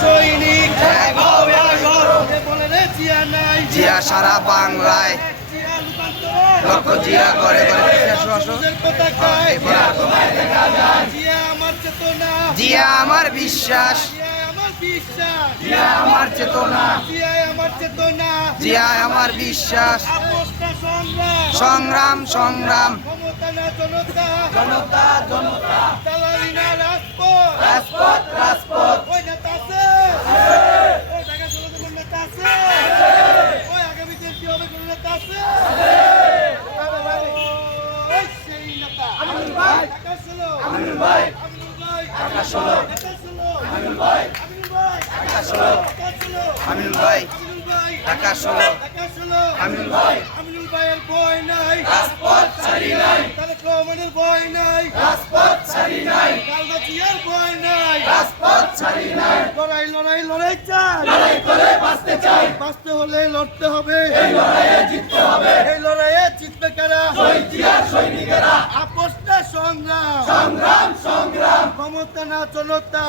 সৈনিক বলে রে জিয়া নাই, জিয়া সারা বাংলায় জিয়া লুকান্তরে লক্ষ জিয়া করে করে সবুজের পতাকায় জিয়া আমার চেতনা, জিয়া আমার বিশ্বাস, জিয়া আমার বিশ্বাস, জিয়া আমার চেতনা, জিয়া আমার চেতনা, জিয়া আমার বিশ্বাস। আপোষটা সংগ্রাম, সংগ্রাম সংগ্রাম, ক্ষমতা না জনতা, জনতা জনতা, দালালি না রাজপথ, রাজপথ রাজপথ। ওই নেতা আছে, ওই ঢাকা চলতে কোন নেতা আছে, ওই আগামীতে কি হবে কোন নেতা আছে, ওই সেই নেতা আমিনুল ভাই, ঢাকা চলো, আমিনুল ভাই, আমিনুল ভাই, ঢাকা চলো, ঢাকা চলো, আমিনুল ভাই, আমিনুল ভাই, ঢাকা চলো, ঢাকা চলো, আমিনুল ভাই, আমিনুল ভাই, ঢাকা চলো, ঢাকা চলো, আমিনুল ভাই, আমিনুল ভাইয়ের ভয় নাই, রাজপথ ছাড়ি নাই, তারেক রহমানের ভয় নাই, রাজপথ ছাড়ি নাই, খালেদা জিয়ার ভয় নাই, রাজপথ ছাড়ি নাই। লড়াই লড়াই লড়াই চাই, লড়াই করে বাঁচতে চাই, বাঁচতে হলে লড়তে হবে, এই লড়াইয়ে জিততে হবে। এই লড়াইয়ে জিতবে কারা, শহীদ জিয়ার সৈনিকেরা, আপোষটা সংগ্রাম, সংগ্রাম সংগ্রাম। ক্ষমতা না জনতা।